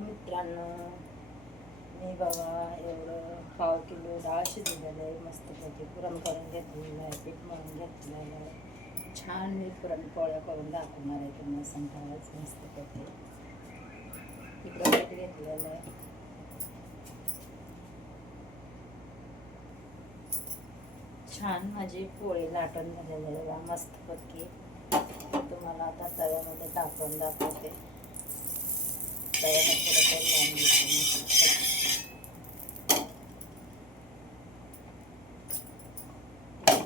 मित्रांनो, मी बघा एवढं पाव किलो डाळ शिजलेलं आहे. मस्तपैकी पुरण करून घेतलेलं आहे, पीठ मळून घेतलेलं आहे. छान मी पुरणपोळ्या करून दाखवणार आहे तुम्हाला संध्याकाळच मस्तपैकी. इकडं पीठ घेतलेलं आहे. छान माझी पोळी लाटून झालेली आहे मस्तपैकी. तुम्हाला आता तव्यामध्ये टाकून दाखवते. तव्याला थोडं तेल लावून घेते.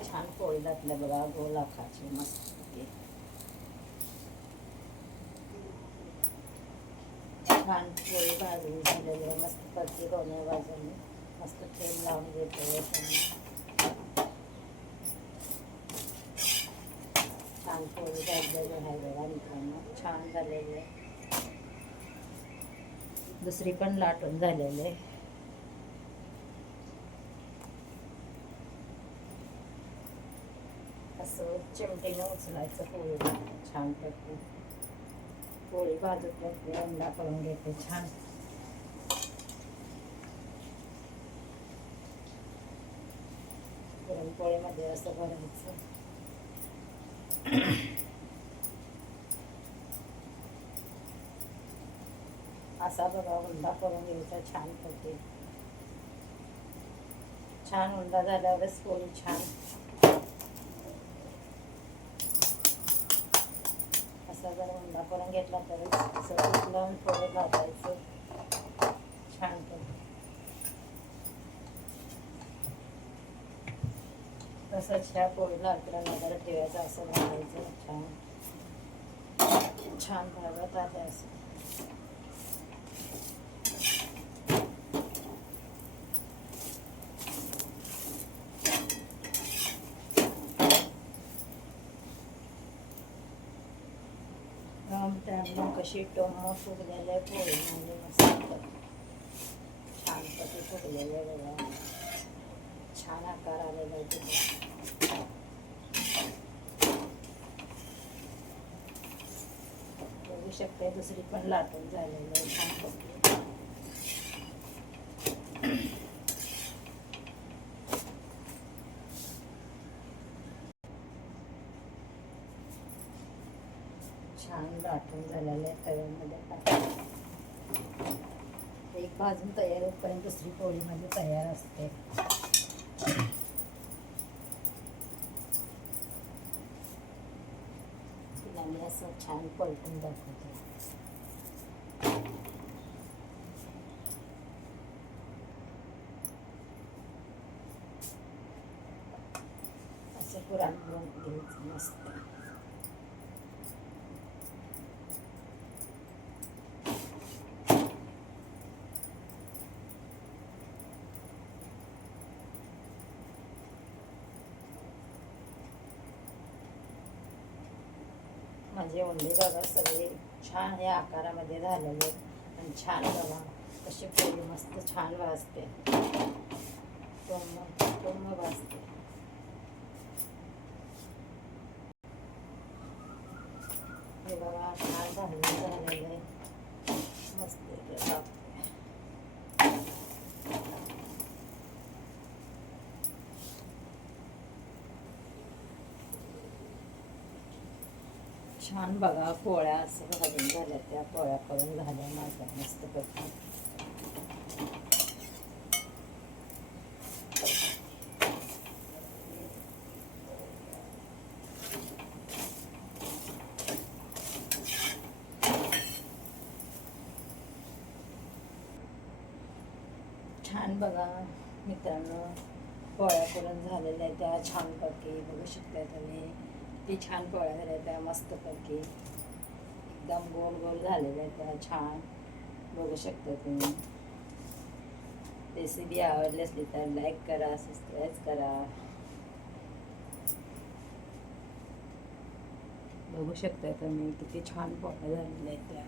छान पोळी लाटल्या बघा, गोल आखाची मस्तपैकी. छान पोळी भाजून झालेली आहे मस्तपैकी. दोन्ही बाजूने मस्त तेल लावून घेते. छान पोळी भाजलेली आहे बघा मित्रांनो, छान झालेली आहे. दुसरी पण लाटून झालेली आहे. असं चिमटीनं उचलायचं पोळीला छान करते. पोळी भाजून घेतली, अंडा करून घेते छान. पुरणपोळीमध्ये असं भरायचं. असा बघा उंडा करून घ्यायचा छान करते. छान उंडा झाल्यावरच पोळी छान. असा जर उंडा करून घेतला तर असं पीठ लावून थोडं भाजायचं छान करते. तसंच ह्या पोळीला अकरा ठेवायचं, असं भाजायचं छान. छान भाजत आहे असं. त्यामुळे कशी टोमो फुगलेले पोळी म्हणजे मस्त छान कशी फुगलेले बघा. छान आकार आलेला आहे तिथे. बघू शकते दुसरी पण लाटून झालेली आहे छान पडली. छान लाटून झालेलं आहे. तव्यामध्ये टाकून एक भाजून तयार होईपर्यंत दुसरी पोळीमध्ये तयार असते. तिला मी असं छान पलटून दाखवते. असं पुरण घ्यायचं मस्त. माझे उंडे बघा सगळे छान या आकारामध्ये झालेले आणि छान बघा कशी पोळी मस्त छान भाजते. टोम भाजते. हे बघा छान झालेलं आहे मस्त. छान बघा पोळ्या असं भाजून झाल्या. त्या पोळ्या करून झाल्या माझ्या मस्तपैकी. छान बघा मित्रांनो, पोळ्या करून झालेल्या आहेत त्या छानपैकी. बघू शकता तुम्ही किती छान पोळ्या झाल्या त्या मस्तपैकी. एकदम गोल गोल झालेल्या त्या छान. बघू शकता तुम्ही. रेसिपी आवडली असली तर लाईक करा, सबस्क्राईब करा. बघू शकता तुम्ही किती छान पोळ्या झालेल्या आहेत त्या.